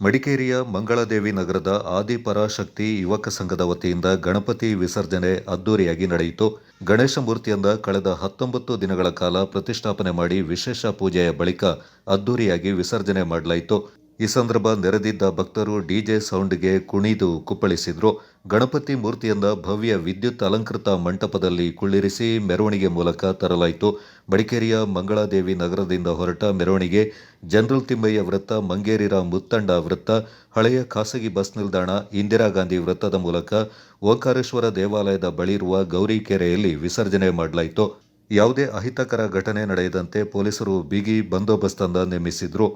ಮಡಿಕೇರಿಯ ಮಂಗಳಾದೇವಿ ನಗರದ ಆದಿಪರಾಶಕ್ತಿ ಯುವಕ ಸಂಘದ ವತಿಯಿಂದ ಗಣಪತಿ ವಿಸರ್ಜನೆ ಅದ್ದೂರಿಯಾಗಿ ನಡೆಯಿತು. ಗಣೇಶ ಮೂರ್ತಿಯನ್ನ ಕಳೆದ 19 ದಿನಗಳ ಕಾಲ ಪ್ರತಿಷ್ಠಾಪನೆ ಮಾಡಿ ವಿಶೇಷ ಪೂಜೆಯ ಬಳಿಕ ಅದ್ದೂರಿಯಾಗಿ ವಿಸರ್ಜನೆ ಮಾಡಲಾಯಿತು. ಈ ಸಂದರ್ಭ ನೆರೆದಿದ್ದ ಭಕ್ತರು ಡಿಜೆ ಸೌಂಡ್ಗೆ ಕುಣಿದು ಕುಪ್ಪಳಿಸಿದ್ರು. ಗಣಪತಿ ಮೂರ್ತಿಯನ್ನ ಭವ್ಯ ವಿದ್ಯುತ್ ಅಲಂಕೃತ ಮಂಟಪದಲ್ಲಿ ಕುಳ್ಳಿರಿಸಿ ಮೆರವಣಿಗೆ ಮೂಲಕ ತರಲಾಯಿತು. ಮಡಿಕೇರಿಯ ಮಂಗಳಾದೇವಿ ನಗರದಿಂದ ಹೊರಟ ಮೆರವಣಿಗೆ ಜನರಲ್ ತಿಮ್ಮಯ್ಯ ವೃತ್ತ, ಮಂಗೇರಿರ ಮುತ್ತಂಡ ವೃತ್ತ, ಹಳೆಯ ಖಾಸಗಿ ಬಸ್ ನಿಲ್ದಾಣ, ಇಂದಿರಾ ಗಾಂಧಿ ವೃತ್ತದ ಮೂಲಕ ಓಂಕಾರೇಶ್ವರ ದೇವಾಲಯದ ಬಳಿಯಿರುವ ಗೌರಿಕೆರೆಯಲ್ಲಿ ವಿಸರ್ಜನೆ ಮಾಡಲಾಯಿತು. ಯಾವುದೇ ಅಹಿತಕರ ಘಟನೆ ನಡೆಯದಂತೆ ಪೊಲೀಸರು ಬಿಗಿ ಬಂದೋಬಸ್ತನ್ನು ನೇಮಿಸಿದ್ರು.